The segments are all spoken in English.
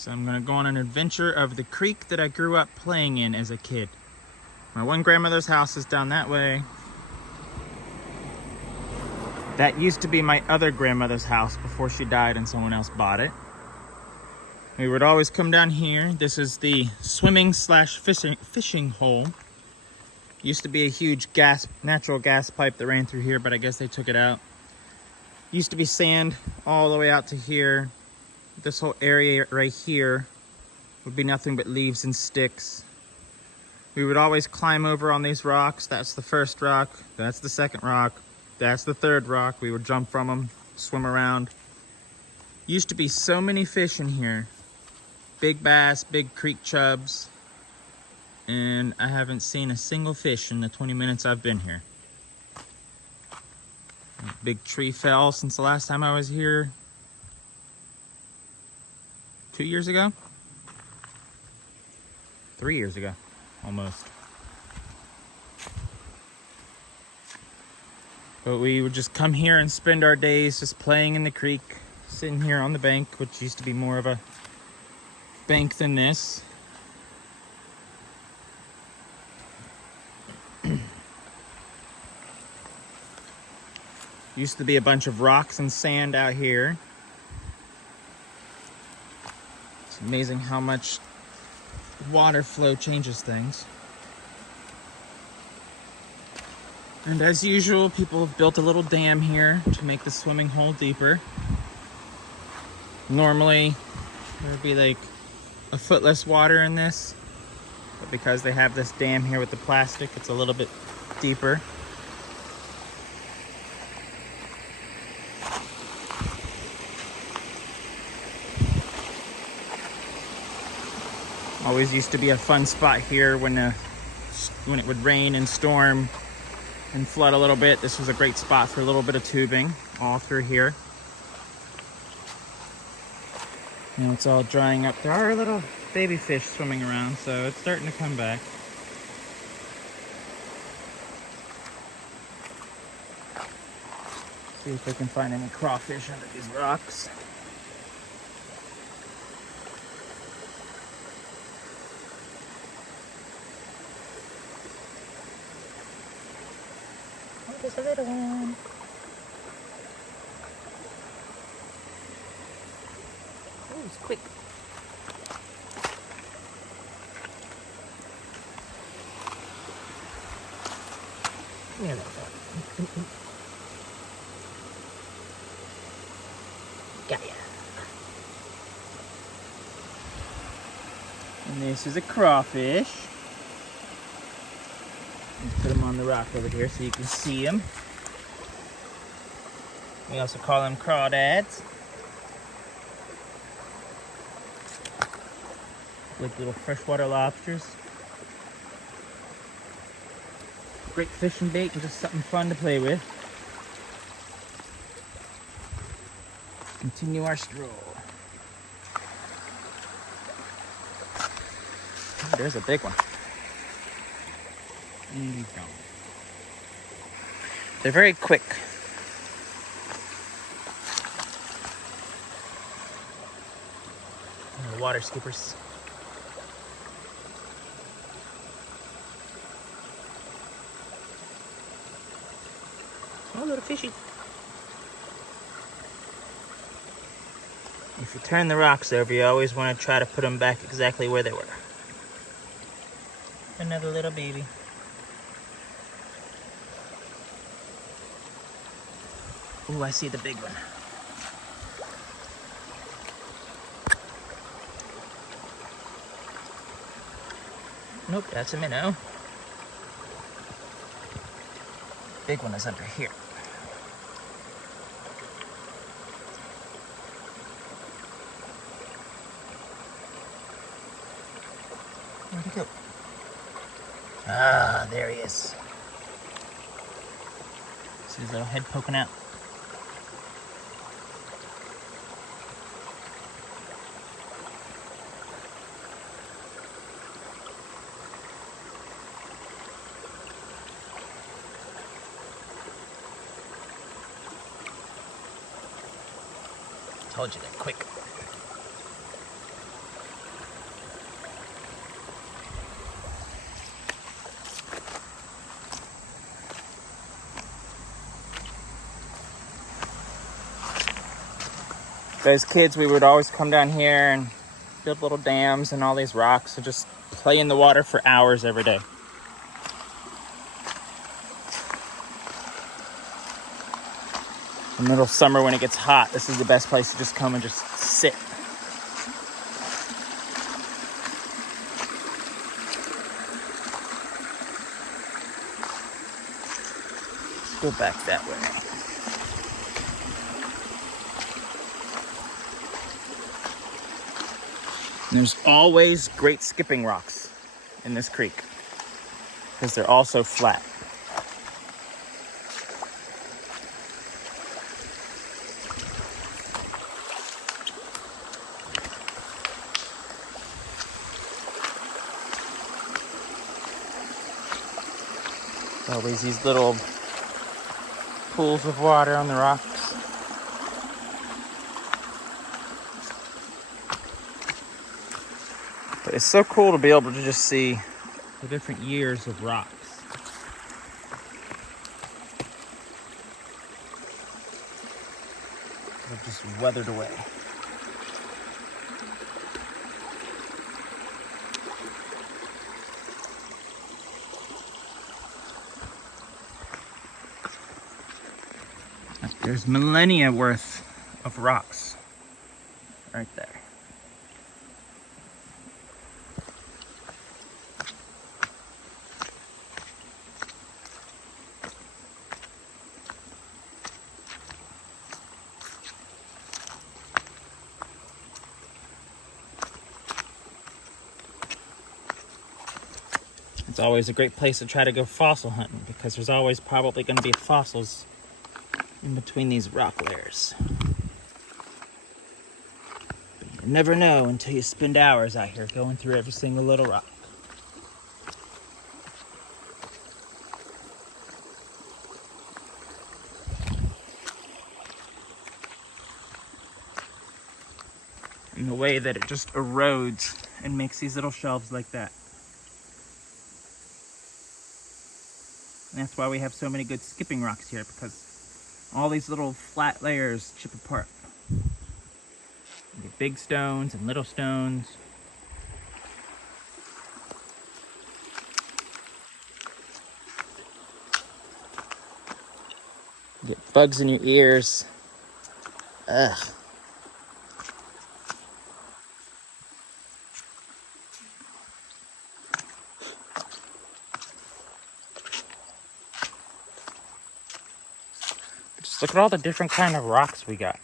So I'm gonna go on an adventure of the creek that I grew up playing in as a kid. My one grandmother's house is down that way. That used to be my other grandmother's house before she died and someone else bought it. We would always come down here. This is the swimming slash fishing hole. Used to be a huge natural gas pipe that ran through here, but I guess they took it out. Used to be sand all the way out to here. This whole area right here would be nothing but leaves and sticks. We would always climb over on these rocks. That's the first rock, that's the second rock, that's the third rock. We would jump from them, swim around. Used to be so many fish in here. Big bass, big creek chubs. And I haven't seen a single fish in the 20 minutes I've been here. Big tree fell since the last time I was here. 2 years ago? 3 years ago, almost. But we would just come here and spend our days just playing in the creek, sitting here on the bank, which used to be more of a bank than this. Used to be a bunch of rocks and sand out here. It's amazing how much water flow changes things. And as usual, people have built a little dam here to make the swimming hole deeper. Normally, there would be like a foot less water in this, but because they have this dam here with the plastic, it's a little bit deeper. Always used to be a fun spot here when it would rain and storm and flood a little bit. This was a great spot for a little bit of tubing all through here. Now it's all drying up. There are little baby fish swimming around, so it's starting to come back. See if I can find any crawfish under these rocks. There's a little one. Oh, it's quick. Yeah, that's it. Got ya. And this is a crawfish. Let's put them on the rock over here so you can see them. We also call them crawdads. Like little freshwater lobsters. Great fishing bait and just something fun to play with. Continue our stroll. Oh, there's a big one. And he's gone. They're very quick. And the water skippers. Oh, little fishy. If you turn the rocks over, you always want to try to put them back exactly where they were. Another little baby. Ooh, I see the big one. Nope, that's a minnow. Big one is under here. Where'd he go? Ah, there he is. See his little head poking out. Told you they're quick. as kids, we would always come down here and build little dams and all these rocks and just play in the water for hours every day. In the middle of summer when it gets hot, this is the best place to just come and just sit. Let's go back that way. And there's always great skipping rocks in this creek because they're all so flat. Always these little pools of water on the rocks. But it's so cool to be able to just see the different years of rocks. They've just weathered away. There's millennia worth of rocks right there. It's always a great place to try to go fossil hunting because there's always probably going to be fossils in between these rock layers. But you never know until you spend hours out here going through every single little rock. And the way that it just erodes and makes these little shelves like that. And that's why we have so many good skipping rocks here, because all these little flat layers chip apart. You get big stones and little stones. You get bugs in your ears. Ugh. Just look at all the different kind of rocks we got.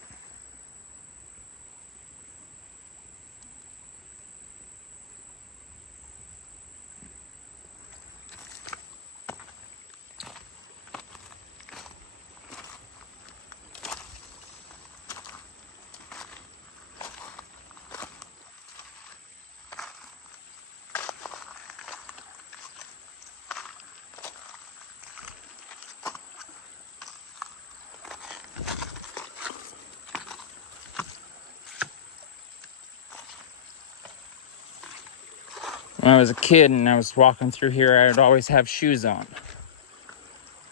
When I was a kid and I was walking through here, I would always have shoes on.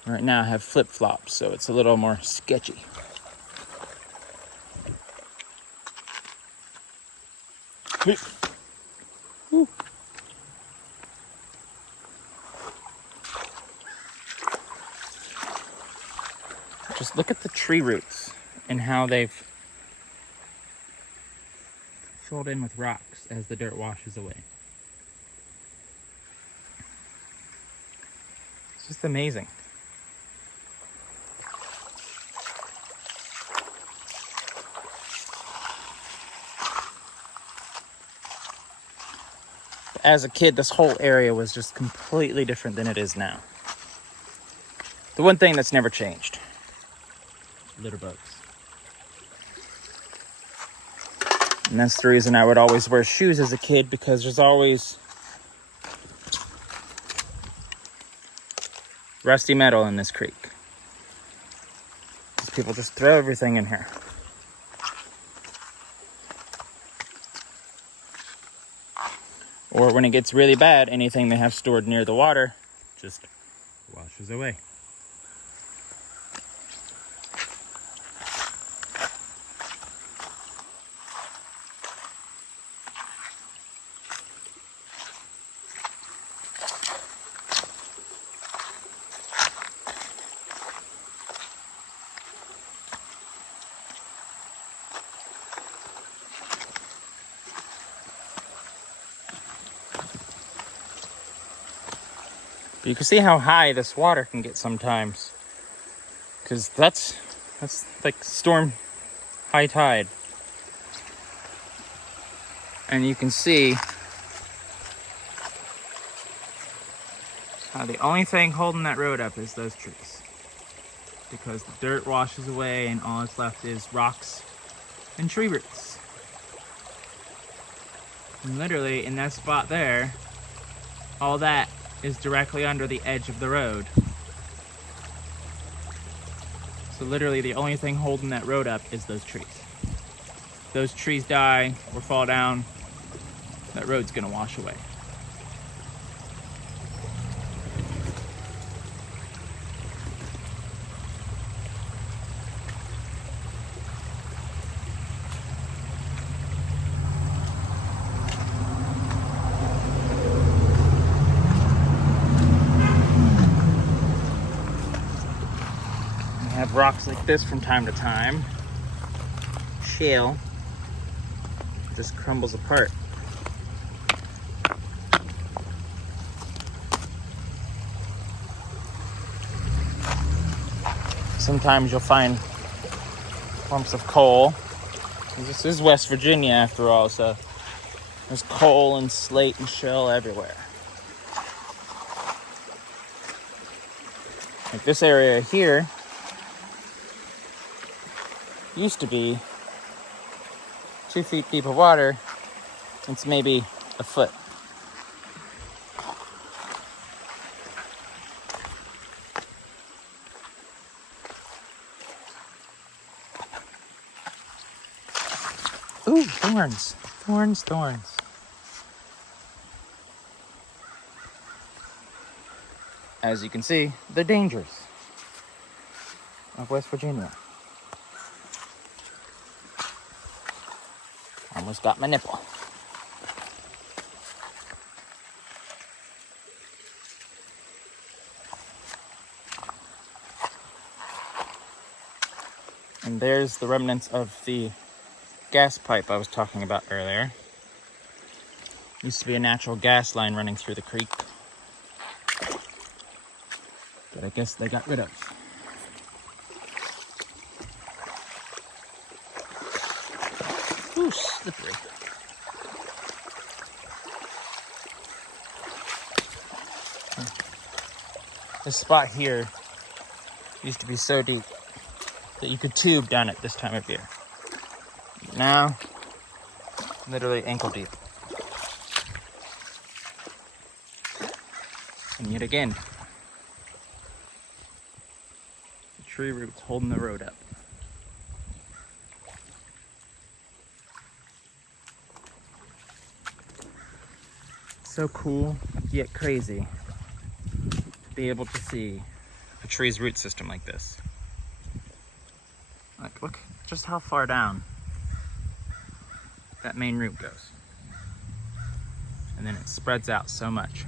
Right now I have flip-flops, so it's a little more sketchy. Woo. Just look at the tree roots and how they've filled in with rocks as the dirt washes away. It's just amazing. As a kid, this whole area was just completely different than it is now. The one thing that's never changed: litter bugs. And that's the reason I would always wear shoes as a kid, because there's always rusty metal in this creek. People just throw everything in here. Or when it gets really bad, anything they have stored near the water just washes away. But you can see how high this water can get sometimes, because that's like storm high tide. And you can see how the only thing holding that road up is those trees, because the dirt washes away and all that's left is rocks and tree roots. And literally in that spot there, all that is directly under the edge of the road. So literally the only thing holding that road up is those trees. If those trees die or fall down, that road's gonna wash away. Have rocks like this from time to time. Shale just crumbles apart. Sometimes you'll find clumps of coal. This is West Virginia after all, so there's coal and slate and shell everywhere. Like this area here used to be 2 feet deep of water. It's maybe a foot. Ooh, thorns, thorns, thorns. As you can see, the dangers of West Virginia. Almost got my nipple. And there's the remnants of the gas pipe I was talking about earlier. Used to be a natural gas line running through the creek, that I guess they got rid of. Ooh, slippery. This spot here used to be so deep that you could tube down it this time of year. Now, literally ankle deep. And yet again, the tree roots holding the road up. So cool, yet crazy, to be able to see a tree's root system like this. Like, look just how far down that main root goes. And then it spreads out so much.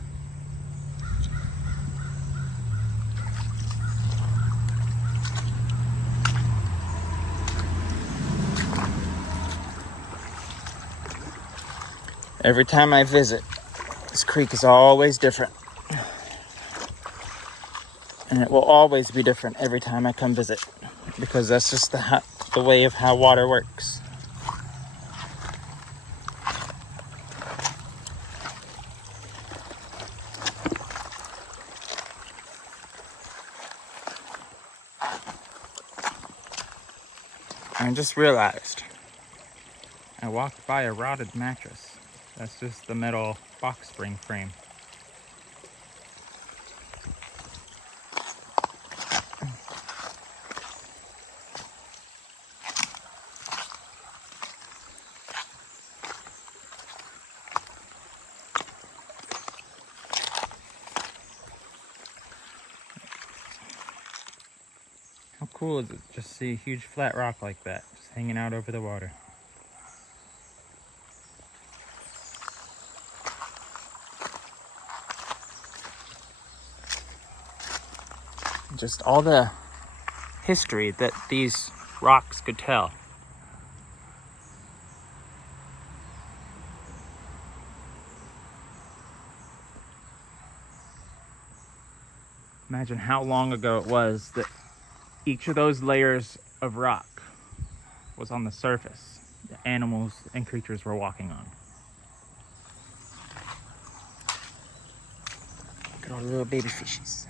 Every time I visit, this creek is always different. And it will always be different every time I come visit, because that's just the way of how water works. I just realized I walked by a rotted mattress. That's just the metal box spring frame. How cool is it just to see a huge flat rock like that, just hanging out over the water? Just all the history that these rocks could tell. Imagine how long ago it was that each of those layers of rock was on the surface that animals and creatures were walking on. Look at all the little baby fishies.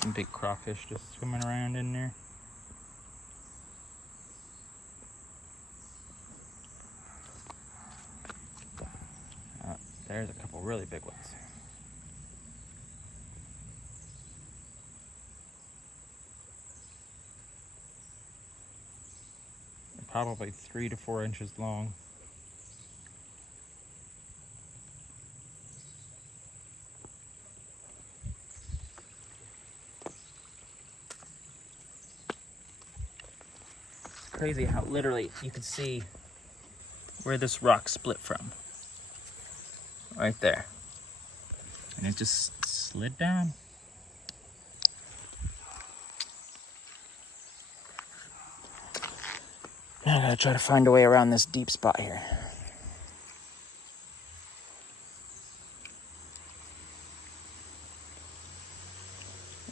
Some big crawfish just swimming around in there. There's a couple really big ones. They're probably 3 to 4 inches long. It's crazy how literally you could see where this rock split from. Right there. And it just slid down. Now I gotta try to find a way around this deep spot here.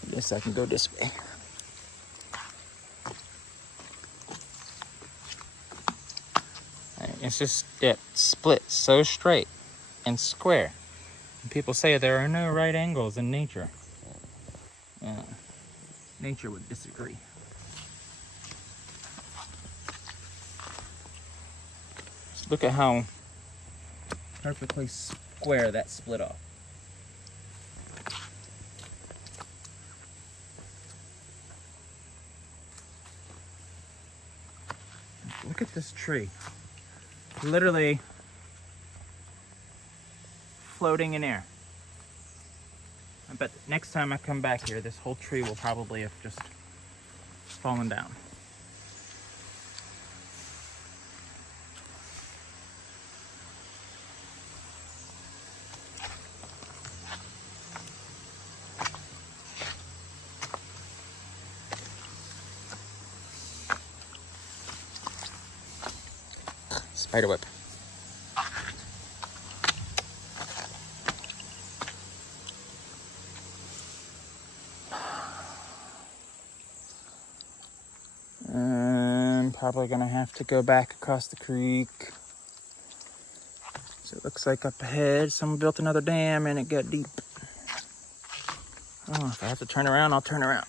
I guess I can go this way. It's just that split so straight and square. And people say there are no right angles in nature. Nature would disagree. Just look at how perfectly square that split off. Look at this tree. Literally floating in air. I bet next time I come back here, this whole tree will probably have just fallen down. Spiderweb. I'm probably gonna have to go back across the creek. So it looks like up ahead, someone built another dam and it got deep. Oh, if I have to turn around, I'll turn around.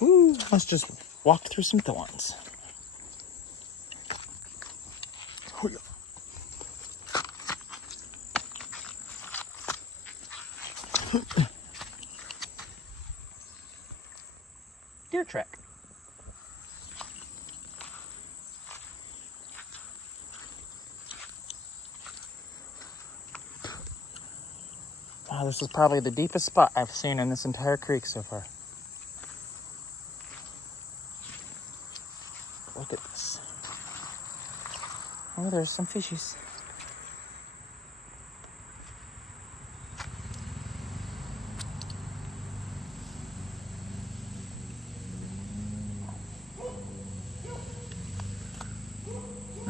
Woo, let's just walk through some thorns. Deer track. Wow, this is probably the deepest spot I've seen in this entire creek so far. Look at this. Oh, there's some fishies.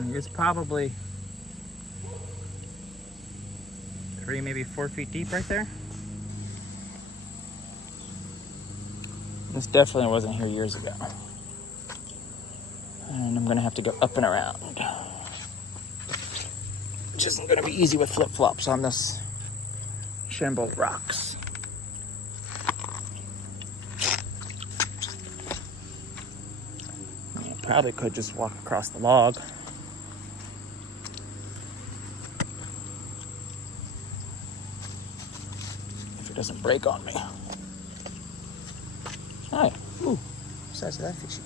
It's probably 3, maybe 4 feet deep right there. This definitely wasn't here years ago. And I'm gonna have to go up and around, which isn't gonna be easy with flip-flops on this shambled rocks. I probably could just walk across the log. Doesn't break on me. Hi. Ooh, size of that fishy.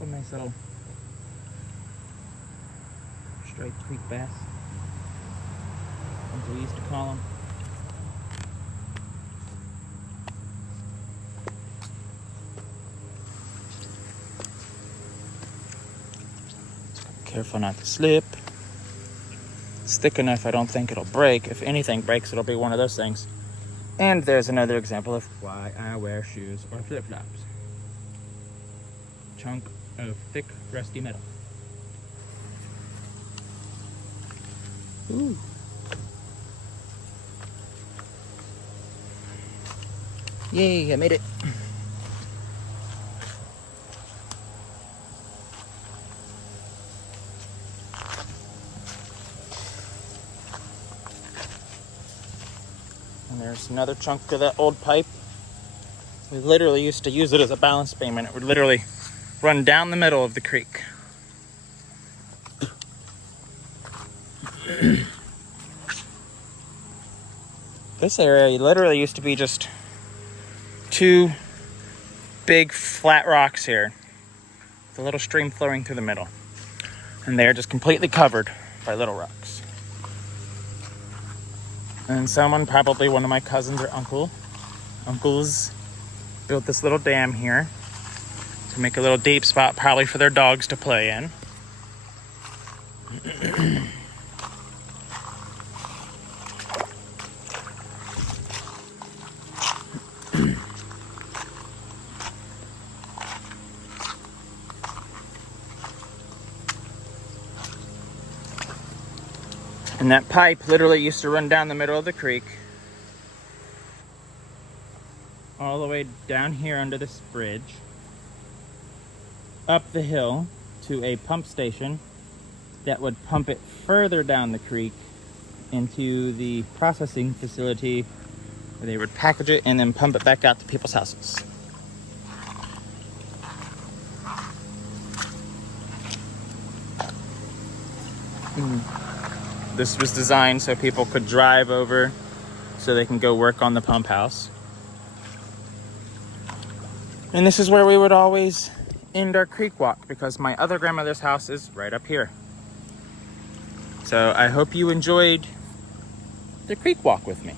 A nice little striped creek bass, as we used to call them. Careful not to slip. It's thick enough, I don't think it'll break. If anything breaks, it'll be one of those things. And there's another example of why I wear shoes or flip-flops. Chunk of thick, rusty metal. Ooh. Yay, I made it. And there's another chunk of that old pipe. We literally used to use it as a balance beam, and it would literally run down the middle of the creek. This area literally used to be just two big flat rocks here, with a little stream flowing through the middle. And they're just completely covered by little rocks. And someone, probably one of my cousins or uncles, built this little dam here to make a little deep spot, probably for their dogs to play in. And that pipe literally used to run down the middle of the creek, all the way down here under this bridge, up the hill to a pump station that would pump it further down the creek into the processing facility where they would package it and then pump it back out to people's houses. This was designed so people could drive over so they can go work on the pump house. And this is where we would always end our creek walk, because my other grandmother's house is right up here. So I hope you enjoyed the creek walk with me.